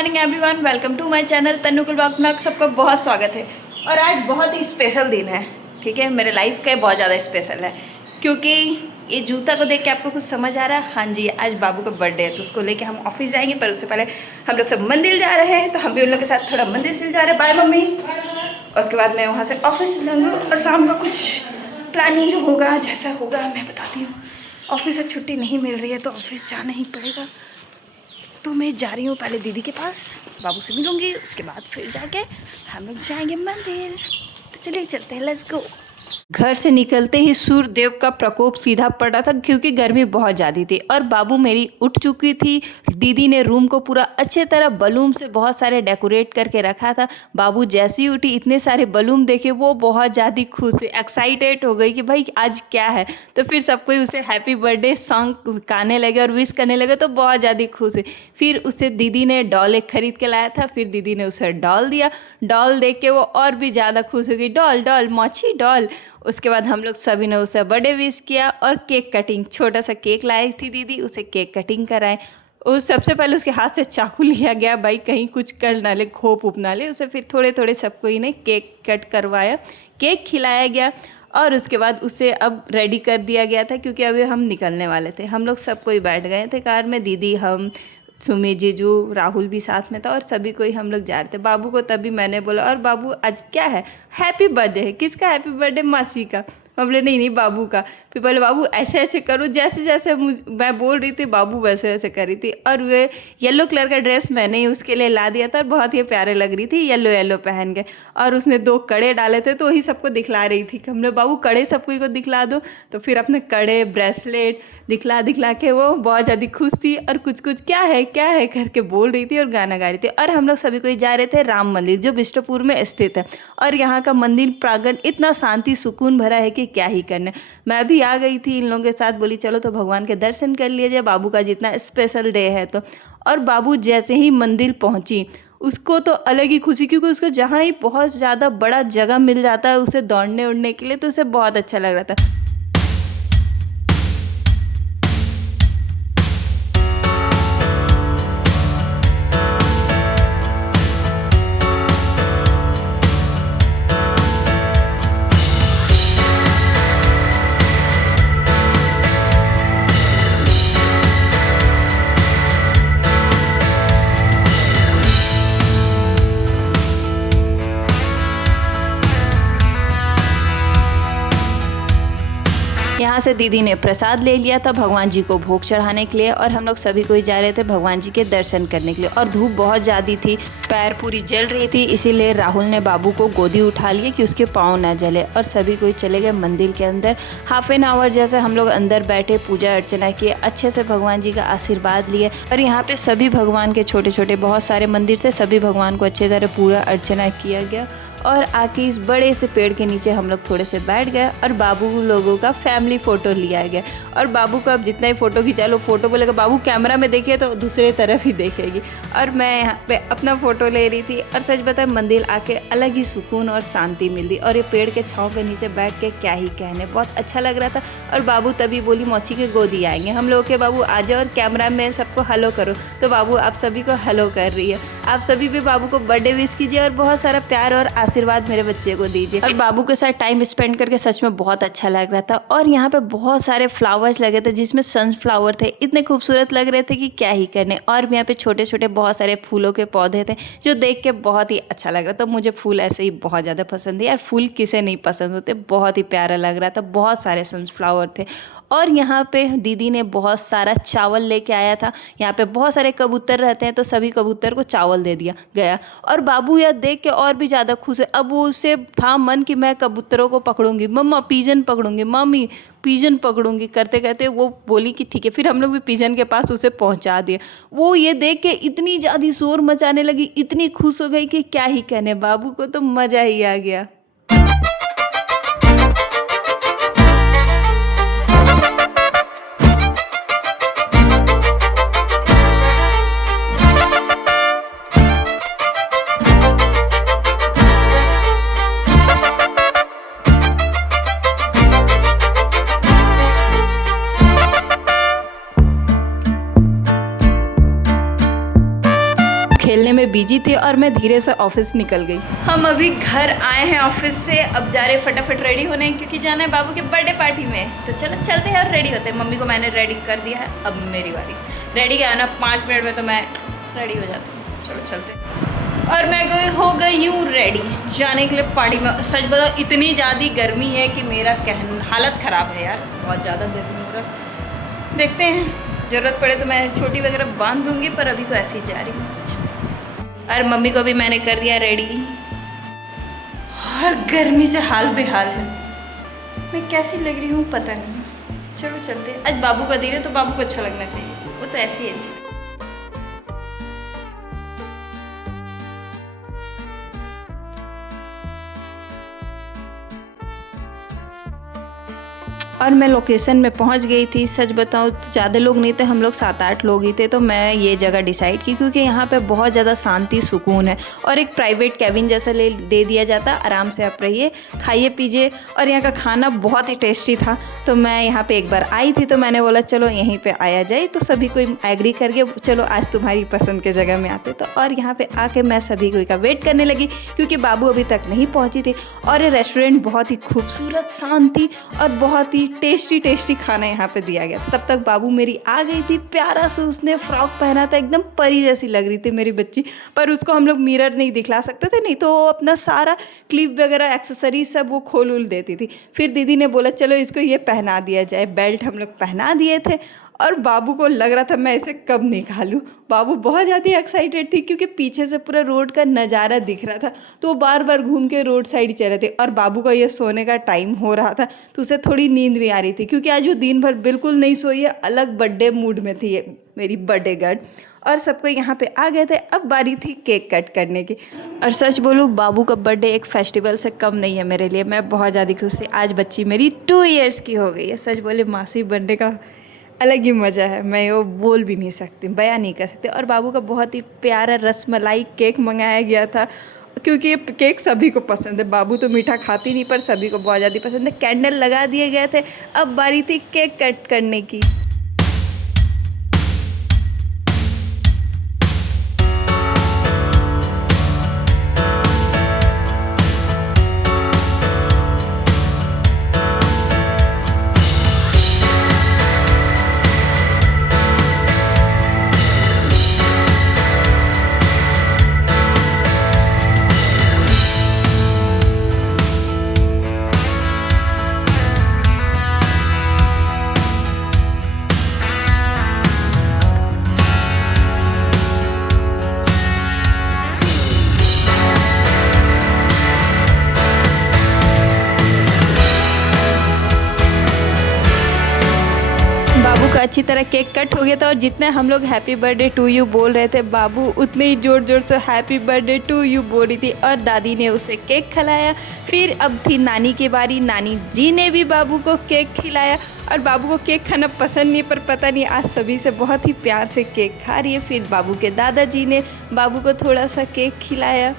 Morning everyone, welcome to my channel तन्नुकुल blog में आप सबका बहुत स्वागत है। और आज बहुत ही स्पेशल दिन है, ठीक है, मेरे लाइफ का बहुत ज़्यादा स्पेशल है क्योंकि ये जूता को देख के आपको कुछ समझ आ रहा है। हाँ जी, आज बाबू का बर्थडे है तो उसको लेके हम ऑफिस जाएंगे, पर उससे पहले हम लोग सब मंदिर जा रहे हैं, तो हम भी उन लोग के साथ थोड़ा मंदिर चल जा रहे हैं। Bye mummy. और उसके बाद मैं वहाँ से ऑफिस चलूँगी और शाम का कुछ प्लानिंग जो होगा, जैसा होगा मैं बताती हूँ। ऑफिस से छुट्टी नहीं मिल रही है तो ऑफिस जाना ही पड़ेगा, तो मैं जा रही हूँ पहले दीदी के पास, बाबू से मिलूंगी, उसके बाद फिर जाके हम लोग जाएंगे मंदिर। तो चलिए चलते हैं, लेट्स गो। घर से निकलते ही सूर्यदेव का प्रकोप सीधा पड़ रहा था क्योंकि गर्मी बहुत ज़्यादा थी और बाबू मेरी उठ चुकी थी। दीदी ने रूम को पूरा अच्छे तरह बलून से बहुत सारे डेकोरेट करके रखा था। बाबू जैसे ही उठी इतने सारे बलून देखे वो बहुत ज़्यादा खुश एक्साइटेड हो गई कि भाई आज क्या है। तो फिर सब कोई उसे हैप्पी बर्थडे सॉन्ग गाने लगे और विश करने लगे, तो बहुत ज़्यादा खुश है। फिर उसे दीदी ने डॉल एक खरीद के लाया था, फिर दीदी ने उसे डॉल दिया। डॉल देख के वो और भी ज़्यादा खुश हो गई, डॉल डॉल मौची डॉल। उसके बाद हम लोग सभी ने उसे बर्थडे विश किया और केक कटिंग, छोटा सा केक लाई थी दीदी, उसे केक कटिंग कराए। उस सबसे पहले उसके हाथ से चाकू लिया गया, भाई कहीं कुछ कर ना ले, खोप उप ना ले उसे। फिर थोड़े थोड़े सबको ही ने केक कट करवाया, केक खिलाया गया और उसके बाद उसे अब रेडी कर दिया गया था क्योंकि अभी हम निकलने वाले थे। हम लोग सब कोई बैठ गए थे कार में, दीदी, हम, सुमी, जीजू, राहुल भी साथ में था और सभी कोई हम लोग जा रहे थे। बाबू को तभी मैंने बोला, और बाबू आज क्या है, हैप्पी बर्थडे है। किसका हैप्पी बर्थडे? मासी का। हम बोले नहीं नहीं बाबू का। फिर बोले बाबू ऐसे ऐसे करो, जैसे जैसे मैं बोल रही थी बाबू वैसे वैसे करी थी। और वे येलो कलर का ड्रेस मैंने ही उसके लिए ला दिया था और बहुत ही प्यारे लग रही थी, येलो येलो पहन के। और उसने 2 कड़े डाले थे तो वही सबको दिखला रही थी कि हमने बाबू कड़े सबको को दिखला दो। तो फिर अपने कड़े ब्रेसलेट दिखला दिखला के वो बहुत ज़्यादा खुश थी और कुछ कुछ क्या है करके बोल रही थी और गाना गा रही थी। और हम लोग सभी कोई जा रहे थे राम मंदिर जो बिष्टुपुर में स्थित है। और यहाँ का मंदिर प्रांगण इतना शांति सुकून भरा है कि क्या ही करने। मैं भी आ गई थी इन लोगों के साथ, बोली चलो तो भगवान के दर्शन कर लिए जाए, बाबू का जितना स्पेशल डे है तो। और बाबू जैसे ही मंदिर पहुंची उसको तो अलग ही खुशी, क्योंकि उसको जहाँ ही बहुत ज़्यादा बड़ा जगह मिल जाता है उसे दौड़ने उड़ने के लिए, तो उसे बहुत अच्छा लग रहा था। यहाँ से दीदी ने प्रसाद ले लिया था भगवान जी को भोग चढ़ाने के लिए और हम लोग सभी कोई जा रहे थे भगवान जी के दर्शन करने के लिए। और धूप बहुत ज़्यादा थी, पैर पूरी जल रही थी, इसीलिए राहुल ने बाबू को गोदी उठा लिया कि उसके पाँव ना जले। और सभी कोई चले गए मंदिर के अंदर। हाफ एन आवर जैसे हम लोग अंदर बैठे, पूजा अर्चना किए, अच्छे से भगवान जी का आशीर्वाद लिए। और यहाँ पे सभी भगवान के छोटे छोटे बहुत सारे मंदिर थे, सभी भगवान को अच्छे तरह पूरा अर्चना किया गया। और आके इस बड़े से पेड़ के नीचे हम लोग थोड़े से बैठ गए और बाबू लोगों का फैमिली फ़ोटो लिया गया। और बाबू को अब जितना ही फ़ोटो खिंचा लो, फ़ोटो बोलेगा बाबू कैमरा में देखिए तो दूसरे तरफ ही देखेगी। और मैं यहाँ पे अपना फ़ोटो ले रही थी। और सच बताए मंदिर आके अलग ही सुकून और शांति मिलती। और ये पेड़ के छाँव के नीचे बैठ के क्या ही कहने, बहुत अच्छा लग रहा था। और बाबू तभी बोली मौची के गोदी आएंगे हम लोग के, बाबू आ जाओ और कैमरा में सबको हेलो करो। तो बाबू आप सभी को हेलो कर रही है। आप सभी भी बाबू को बर्थडे विश कीजिए और बहुत सारा प्यार और आशीर्वाद मेरे बच्चे को दीजिए। और बाबू के साथ टाइम स्पेंड करके सच में बहुत अच्छा लग रहा था। और यहाँ पे बहुत सारे फ्लावर्स लगे थे जिसमें सनफ्लावर थे, इतने खूबसूरत लग रहे थे कि क्या ही करने। और यहाँ पे छोटे छोटे बहुत सारे फूलों के पौधे थे जो देख के बहुत ही अच्छा लग रहा था। मुझे फूल ऐसे ही बहुत ज़्यादा पसंद है यार, फूल किसे नहीं पसंद होते, बहुत ही प्यारा लग रहा था। बहुत सारे सनफ्लावर थे। और यहाँ पे दीदी ने बहुत सारा चावल लेके आया था। यहाँ पे बहुत सारे कबूतर रहते हैं तो सभी कबूतर को चावल दे दिया गया। और बाबू यह देख के और भी ज़्यादा खुश है। अब वो उसे था मन कि मैं कबूतरों को पकड़ूंगी, मम्मा पिजन पकड़ूंगी, मम्मी पिजन पकड़ूंगी, करते करते वो बोली कि ठीक है। फिर हम लोग भी पिजन के पास उसे पहुंचा दिया। वो ये देख के इतनी ज़्यादा शोर मचाने लगी, इतनी खुश हो गई कि क्या ही कहने। बाबू को तो मज़ा ही आ गया। खेलने बिजी थे और मैं धीरे से ऑफिस निकल गई। हम अभी घर आए हैं ऑफिस से, अब जा रहे फटाफट रेडी होने क्योंकि जाना है बाबू के बर्थडे पार्टी में। तो चलो चलते हैं और रेडी होते हैं। मम्मी को मैंने रेडी कर दिया है, अब मेरी बारी। रेडी क्या है ना, 5 मिनट में तो मैं रेडी हो जाती हूँ। चलो चलते हैं। और मैं हो गई हूँ रेडी जाने के लिए पार्टी में। सच बताओ इतनी ज़्यादा गर्मी है कि मेरा हालत ख़राब है यार, बहुत ज़्यादा गर्मी हो रहा। देखते हैं, ज़रूरत पड़े तो मैं छोटी वगैरह बांध दूँगी, पर अभी तो ऐसे ही जा रही हूँ। और मम्मी को भी मैंने कर दिया रेडी, और गर्मी से हाल बेहाल है। मैं कैसी लग रही हूँ पता नहीं। चलो चलते हैं। आज बाबू का दिन है तो बाबू को अच्छा लगना चाहिए, वो तो ऐसे ही अच्छी। और मैं लोकेशन में पहुंच गई थी। सच बताऊं तो ज़्यादा लोग नहीं थे, हम लोग 7-8 लोग ही थे। तो मैं ये जगह डिसाइड की क्योंकि यहाँ पे बहुत ज़्यादा शांति सुकून है और एक प्राइवेट कैबिन जैसा दे दिया जाता। आराम से आप रहिए, खाइए पीजिए। और यहाँ का खाना बहुत ही टेस्टी था। तो मैं यहाँ पे एक बार आई थी तो मैंने बोला चलो यहीं पर आया जाए। तो सभी कोई एग्री करके चलो आज तुम्हारी पसंद के जगह में आते। तो और यहाँ पर आके मैं सभी कोई का वेट करने लगी क्योंकि बाबू अभी तक नहीं पहुँची थी। और ये रेस्टोरेंट बहुत ही खूबसूरत, शांति और बहुत ही टेस्टी खाना यहाँ पे दिया गया। तब तक बाबू मेरी आ गई थी, प्यारा से उसने फ्रॉक पहना था, एकदम परी जैसी लग रही थी मेरी बच्ची। पर उसको हम लोग मिरर नहीं दिखला सकते थे, नहीं तो वो अपना सारा क्लिप वगैरह एक्सेसरीज सब वो खोल उल देती थी। फिर दीदी ने बोला चलो इसको ये पहना दिया जाए। बेल्ट हम लोग पहना दिए थे और बाबू को लग रहा था मैं इसे कब निकालूं। बाबू बहुत ज़्यादा एक्साइटेड थी क्योंकि पीछे से पूरा रोड का नज़ारा दिख रहा था। तो वो बार बार घूम के रोड साइड चल रहे थे। और बाबू का ये सोने का टाइम हो रहा था तो उसे थोड़ी नींद भी आ रही थी क्योंकि आज वो दिन भर बिल्कुल नहीं सोई है। अलग बर्थडे मूड में थी ये मेरी बर्थडे गर्ल। और सबको यहाँ पे आ गए थे। अब बारी थी केक कट करने की। और सच बोलूँ बाबू का बर्थडे एक फेस्टिवल से कम नहीं है मेरे लिए। मैं बहुत ज़्यादा खुश थी। आज बच्ची मेरी 2 ईयर्स की हो गई है। सच बोले मासी बनने का अलग ही मज़ा है, मैं वो बोल भी नहीं सकती, बयान नहीं कर सकती। और बाबू का बहुत ही प्यारा रसमलाई केक मंगाया गया था क्योंकि ये केक सभी को पसंद है। बाबू तो मीठा खाती नहीं पर सभी को बहुत ज़्यादा पसंद है। कैंडल लगा दिए गए थे। अब बारी थी केक कट करने की। बाबू का अच्छी तरह केक कट हो गया था। और जितने हम लोग हैप्पी बर्थडे टू यू बोल रहे थे, बाबू उतने ही ज़ोर ज़ोर से हैप्पी बर्थडे टू यू बोल रही थी। और दादी ने उसे केक खिलाया। फिर अब थी नानी की बारी। नानी जी ने भी बाबू को केक खिलाया। और बाबू को केक खाना पसंद नहीं, पर पता नहीं आज सभी से बहुत ही प्यार से केक खा रही है। फिर बाबू के दादाजी ने बाबू को थोड़ा सा केक खिलाया।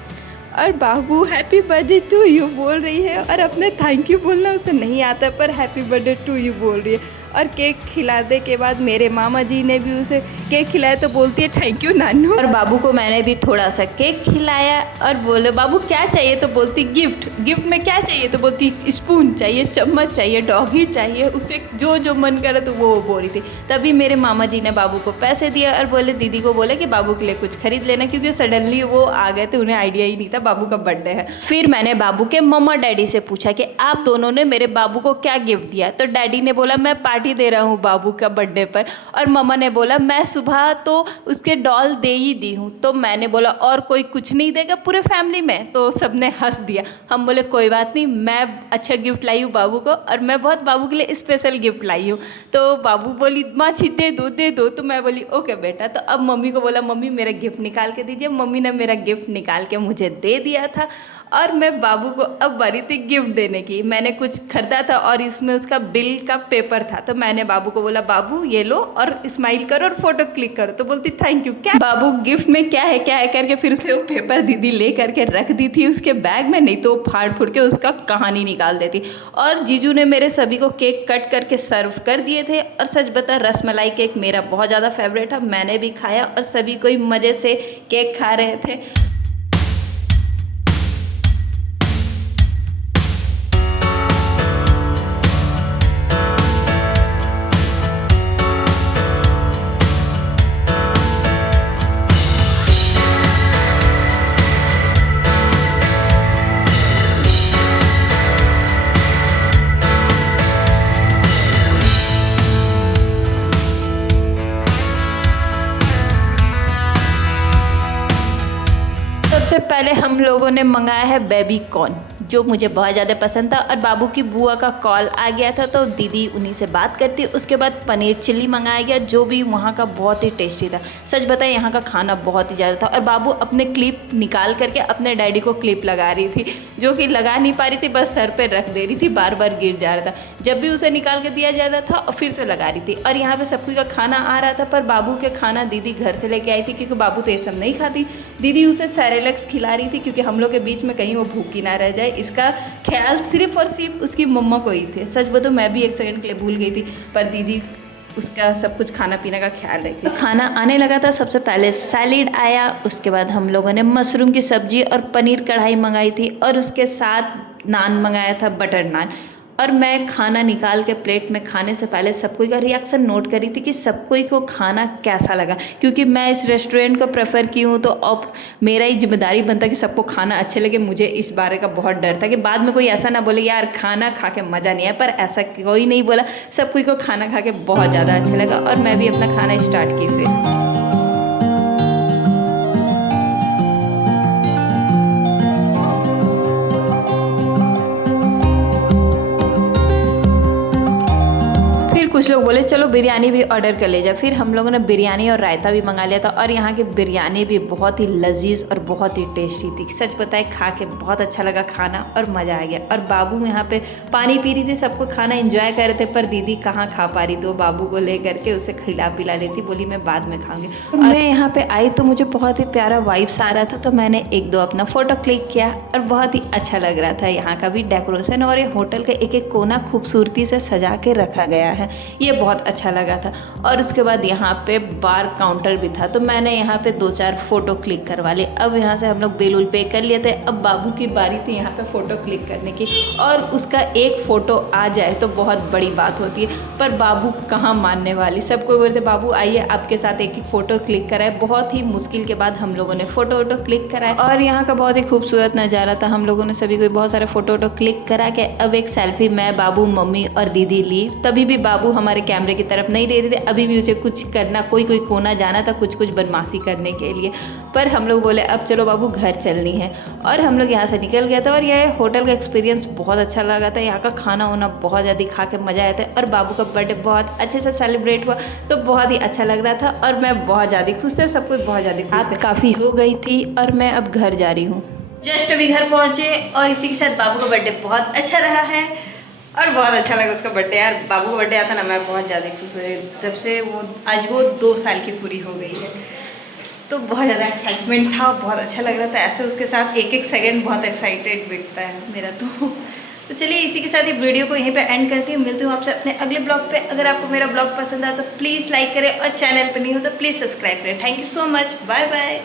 और बाबू हैप्पी बर्थडे टू यू बोल रही है। और अपने थैंक यू बोलना उसे नहीं आता पर हैप्पी बर्थडे टू यू बोल रही है। और केक खिलाने के बाद मेरे मामा जी ने भी उसे केक खिलाया तो बोलती है थैंक यू नानू। और बाबू को मैंने भी थोड़ा सा केक खिलाया। और बोले बाबू क्या चाहिए तो बोलती गिफ्ट। गिफ्ट में क्या चाहिए तो बोलती स्पून चाहिए, चम्मच चाहिए, डॉगी चाहिए। उसे जो जो मन करे तो वो बोल रही थी। तभी मेरे मामा जी ने बाबू को पैसे दिया और बोले दीदी को बोले कि बाबू के लिए कुछ खरीद लेना क्योंकि सडनली वो आ गए थे, उन्हें आइडिया ही नहीं था बाबू का बर्थडे है। फिर मैंने बाबू के मम्मा डैडी से पूछा कि आप दोनों ने मेरे बाबू को क्या गिफ्ट दिया। तो डैडी ने बोला मैं पार्टी दे रहा हूँ बाबू का बर्थडे पर। और मम्मा ने बोला मैं सुबह तो उसके डॉल दे ही दी हूँ। तो मैंने बोला और कोई कुछ नहीं देगा पूरे फैमिली में। तो सबने हंस दिया। हम बोले कोई बात नहीं, मैं अच्छा गिफ्ट लाई हूँ बाबू को और मैं बहुत बाबू के लिए स्पेशल गिफ्ट लाई हूँ। तो बाबू बोली माँ छी दे दो। तो मैं बोली ओके बेटा। तो अब मम्मी को बोला मम्मी मेरा गिफ्ट निकाल के दीजिए। मम्मी ने मेरा गिफ्ट निकाल के मुझे दे दिया था। और मैं बाबू को अब बारी थी गिफ्ट देने की। मैंने कुछ खरीदा था और इसमें उसका बिल का पेपर था, तो मैंने बाबू को बोला बाबू ये लो और स्माइल करो और फोटो क्लिक करो। तो बोलती थैंक यू। क्या बाबू गिफ्ट में क्या है करके फिर उसे वो पेपर दीदी ले करके रख दी थी उसके बैग में, नहीं तो फाड़ फूड़ के उसका कहानी निकाल देती। और जीजू ने मेरे सभी को केक कट करके सर्व कर दिए थे। और सच बता रसमलाई केक मेरा बहुत ज़्यादा फेवरेट था, मैंने भी खाया और सभी कोई मज़े से केक खा रहे थे। सबसे पहले हम लोगों ने मंगाया है बेबी कॉर्न, जो मुझे बहुत ज़्यादा पसंद था। और बाबू की बुआ का कॉल आ गया था तो दीदी उन्हीं से बात करती। उसके बाद पनीर चिल्ली मंगाया गया, जो भी वहाँ का बहुत ही टेस्टी था। सच बताएं यहाँ का खाना बहुत ही ज़्यादा था। और बाबू अपने क्लिप निकाल करके अपने डैडी को क्लिप लगा रही थी, जो कि लगा नहीं पा रही थी, बस सर पर रख दे रही थी, बार बार गिर जा रहा था। जब भी उसे निकाल के दिया जा रहा था और फिर से लगा रही थी। और यहाँ पर सबकी का खाना आ रहा था, पर बाबू के खाना दीदी घर से लेके आई थी, क्योंकि बाबू तो ये सब नहीं खाती। दीदी उसे सेरेलैक्स खिला रही थी, क्योंकि हम लोग के बीच में कहीं वो भूखी ना रह जाए, इसका ख्याल सिर्फ और सिर्फ उसकी मम्मा को ही थे। सच बताऊं मैं भी एक सेकंड के लिए भूल गई थी, पर दीदी उसका सब कुछ खाना पीना का ख्याल रखी। तो खाना आने लगा था, सबसे पहले सैलेड आया, उसके बाद हम लोगों ने मशरूम की सब्जी और पनीर कढ़ाई मंगाई थी, और उसके साथ नान मंगाया था, बटर नान। और मैं खाना निकाल के प्लेट में खाने से पहले सब कोई का रिएक्शन नोट करी थी कि सब कोई को खाना कैसा लगा, क्योंकि मैं इस रेस्टोरेंट को प्रेफर की हूँ, तो अब मेरा ही जिम्मेदारी बनता कि सबको खाना अच्छे लगे। मुझे इस बारे का बहुत डर था कि बाद में कोई ऐसा ना बोले यार खाना खा के मज़ा नहीं आया, पर ऐसा कोई नहीं बोला। सब कोई को खाना खा के बहुत ज़्यादा अच्छा लगा और मैं भी अपना खाना स्टार्ट की फिर। कुछ लोग बोले चलो बिरयानी भी ऑर्डर कर ले जा, फिर हम लोगों ने बिरयानी और रायता भी मंगा लिया था। और यहाँ की बिरयानी भी बहुत ही लजीज और बहुत ही टेस्टी थी। सच बताए खा के बहुत अच्छा लगा खाना और मज़ा आ गया। और बाबू यहाँ पे पानी पी रही थी, सबको खाना एंजॉय कर रहे थे, पर दीदी कहाँ खा पा रही थी, वो बाबू को ले करके उसे खिला पिला रही थी, बोली मैं बाद में खाऊंगी। और मैं यहाँ पे आई तो मुझे बहुत ही प्यारा वाइब्स आ रहा था, तो मैंने एक दो अपना फ़ोटो क्लिक किया और बहुत ही अच्छा लग रहा था। यहाँ का भी डेकोरेशन और ये होटल का एक एक कोना खूबसूरती से सजा के रखा गया है, ये बहुत अच्छा लगा था। और उसके बाद यहाँ पे बार काउंटर भी था, तो मैंने यहाँ पे 2-4 फ़ोटो क्लिक करवा लिए। अब यहाँ से हम लोग बिल उल पे कर लिए थे। अब बाबू की बारी थी यहाँ पे फ़ोटो क्लिक करने की, और उसका एक फ़ोटो आ जाए तो बहुत बड़ी बात होती है, पर बाबू कहाँ मानने वाली। सबको बोलते बाबू आइए आपके साथ एक एक फ़ोटो क्लिक कराए। बहुत ही मुश्किल के बाद हम लोगों ने फ़ोटो वोटो क्लिक कराए, और यहाँ का बहुत ही खूबसूरत नज़ारा था। हम लोगों ने सभी को बहुत सारे फ़ोटो वोटो क्लिक करा के अब एक सेल्फी मैं, बाबू, मम्मी और दीदी ली। तभी भी बाबू हमारे कैमरे की तरफ नहीं रह रहे थे, अभी भी उसे कुछ करना, कोई कोना जाना था, कुछ बदमाशी करने के लिए। पर हम लोग बोले अब चलो बाबू घर चलनी है, और हम लोग यहाँ से निकल गया था। और यह होटल का एक्सपीरियंस बहुत अच्छा लगा था। यहाँ का खाना वाना बहुत ज़्यादा खा के मज़ा आया था, और बाबू का बर्थडे बहुत अच्छे से सेलिब्रेट हुआ, तो बहुत ही अच्छा लग रहा था। और मैं बहुत ज़्यादा खुश थी, सब कुछ बहुत ज़्यादा खुश थे। काफ़ी हो गई थी और मैं अब घर जा रही हूँ। जस्ट अभी घर पहुँचे, और इसी के साथ बाबू का बर्थडे बहुत अच्छा रहा है और बहुत अच्छा लगा उसका बर्थडे। यार बाबू का बर्थडे आता ना, मैं बहुत ज़्यादा खुश हो रही हूँ। जब से वो आज वो 2 साल की पूरी हो गई है, तो बहुत ज़्यादा एक्साइटमेंट था, बहुत अच्छा लग रहा था। ऐसे उसके साथ एक एक सेकंड बहुत एक्साइटेड बीतता है मेरा तो चलिए इसी के साथ ही वीडियो को यहीं पे एंड करती हूँ। मिलती हूँ आपसे अपने अगले ब्लॉग पे। अगर आपको मेरा ब्लॉग पसंद आया तो प्लीज़ लाइक करें, और चैनल पर नहीं हो तो प्लीज़ सब्सक्राइब करें। Thank you so much, bye bye.